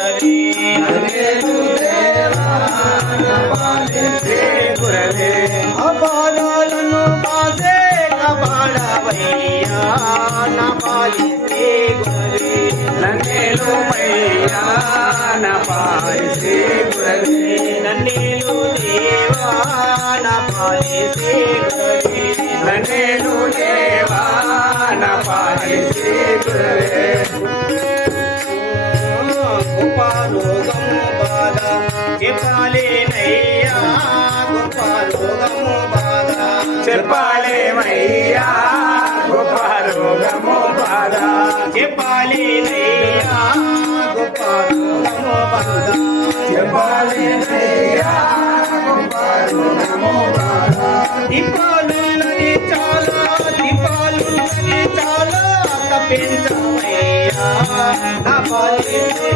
గురవే నన్నేలు దేవా పాలించే గురవే అపారాలను బాసే కపాడవయ్యా నా పాలించే గురవే నన్నేలు మయ్యా నా పాలించే గురవే నన్నేలు దేవా నా పాలించే గురవే నన్నేలు దేవా నా పాలించే గురవే గోపాలోగము బాధ చెప్పాలేనయ్యా గోపాలోగము బాధ చెప్పాలేమయ్యా గోపాలోగము బాధ చెప్పాలేనయ్యా గోపాలోగము బాధ చెప్పాలేనయ్యా గోపాలోగము బాధ దీపాలున్నది చాలా దీపాలున్నది చాలా తప్పించమయ్యా నా పాలించే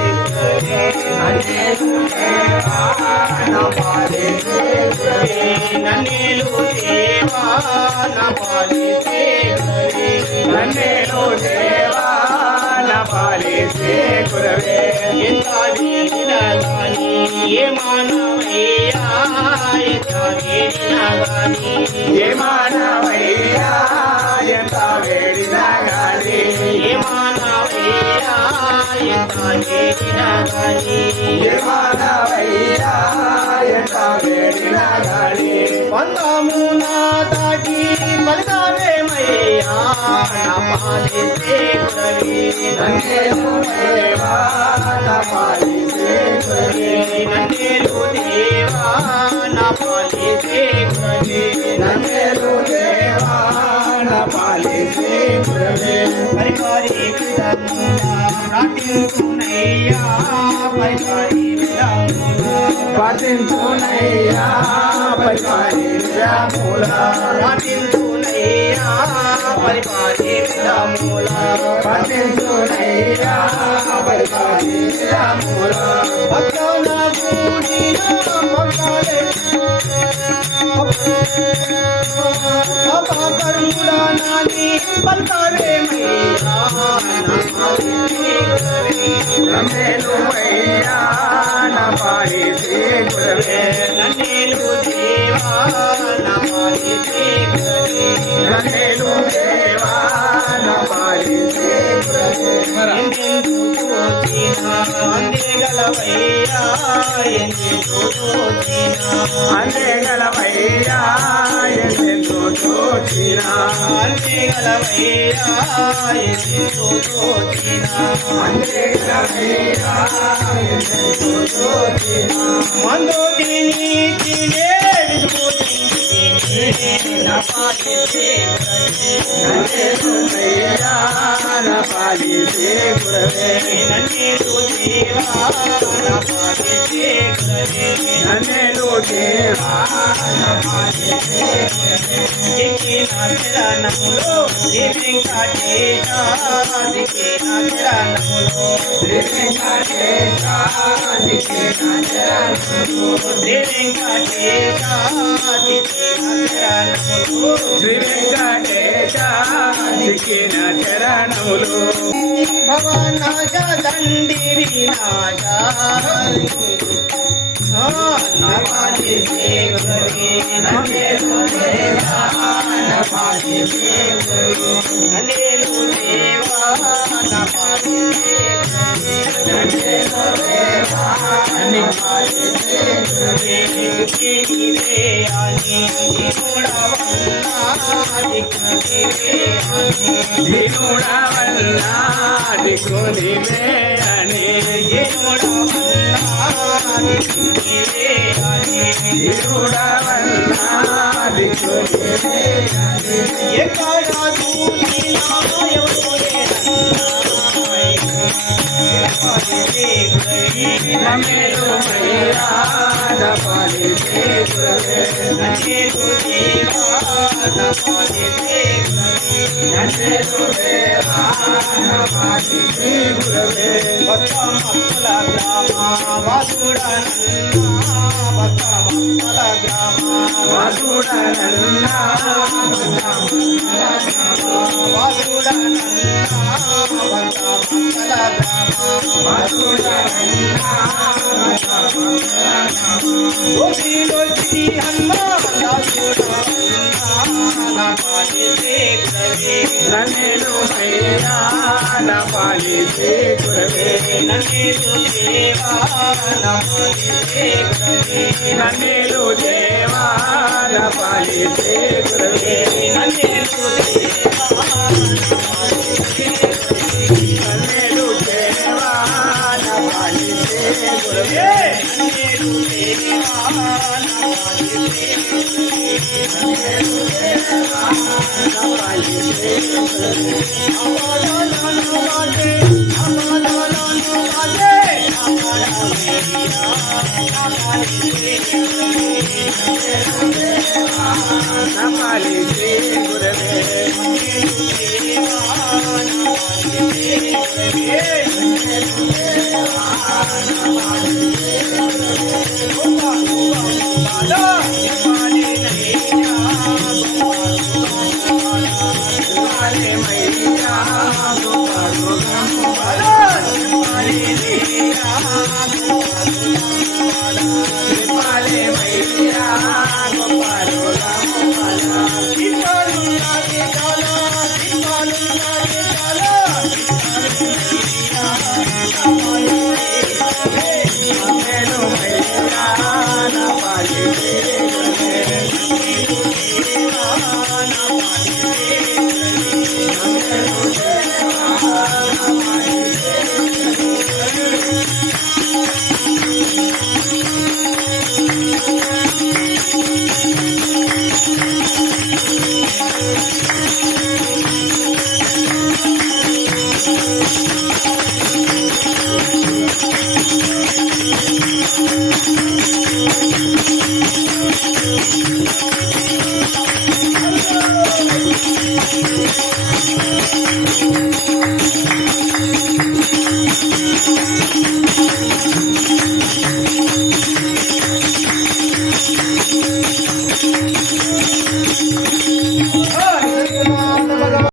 నన్నేలు దేవా నా పాలించే నన్నేలు దేవా నా పాలించే నన్నేలు దేవా నా పాలించే గురవే ఎంత వీడిన గాని ఏ మానవయ్యా ఎంత వీడిన గాని ఏ మానవయ్యా ఎంత వేడిన గాని ఏ మానవయ్యా ఎంత వేడిన గాని ఏ మానవయ్యా ఎంత వేడిన గాని పంతమున దాటి పలకాలేమయ్యా నా పాలించే గురవే నన్నేలు దేవా నా పాలించే గురవే నన్నేలు దేవా నా పాలించే గురవే నన్నేలు దేవా నా పాలించే గురవే పరిపాలి విధముగా ప్రార్థించునయ్యా పరిపాలి విధముగా ప్రార్థించునయ్యా పరిపాలి విధముగా ప్రార్థించునయ్యా పరిపాలి విధముగా ప్రార్థించునయ్యా పరిపాలి విధముగా భక్తుల గుడిన భక్తులే కరుణా నాని పల్కాలేమయ్యా నన్నేలు మయ్యా నా పాలించే గురవే నన్నేలు దేవా నా పాలించే గురవే నన్నేలు దేవా నా పాలించే గురవే ఎందెందు చూచినా అందెగలవయ్యా ఎందెందు చూచినా అందెగలవయ్యా ఎందెందు చూచినా అందెగలవయ్యా ఎందెందు చూచినా అందెగలవయ్యా ఎందెందు చూచినా మందు తిని తినే నా పాలించే నన్నేలు మయ్యా నా పాలించే గురవే నన్నేలు దేవా నా పాలించే గురవే నన్నేలు దేవా నా పాలించే దిక్కి నా చరణములో శ్రీ వెంకటేశ దిక్కి నా చరణములో శ్రీ వెంకటేశ దిక్కి నా చరణములో శ్రీ వెంకటేశ దిక్కి నా చరణములో శ్రీ వెంకటేశ దిక్కి నా చరణములో భవనాశ దండి వినాశ నా పాలించే గురవే నన్నేలు దేవా నా పాలించే గురవే నన్నేలు దేవా నా పాలించే గురవే నన్నేలు దేవా నా పాలించే గురవే దిక్కు నీవే అని దీనుడవన్నా దిక్కు నీవే అని దీనుడవన్నా దిక్కు నీవే అని దీనుడవన్నా దిక్కు నీవే అని దీనుడవన్నా దిక్కు నీవే అని ఎక్కడ చూసినా ఎవరు నన్నేలు మయ్యా నా పాలించే గురవే నన్నేలు దేవా నా పాలించే గురవే నన్నేలు దేవా నా పాలించే గురవే భక్త మక్కుల గ్రామ వాసుడనన్నా భక్తల గ్రామ వాసుడనన్నా భక్తల గ్రామ గోపిలోకి నన్నేలు మయ్యా నా పాలితే గురవే నన్నేలు దేవా నా పాలితే గురవే నన్నేలు దేవా నా పాలితే గురవే నన్నేలు దేవా నన్నేలు దేవా నా పాలితే గురవే నన్నేలు దేవా నా పాలితే నన్నేలు దేవా నా పాలితే Hare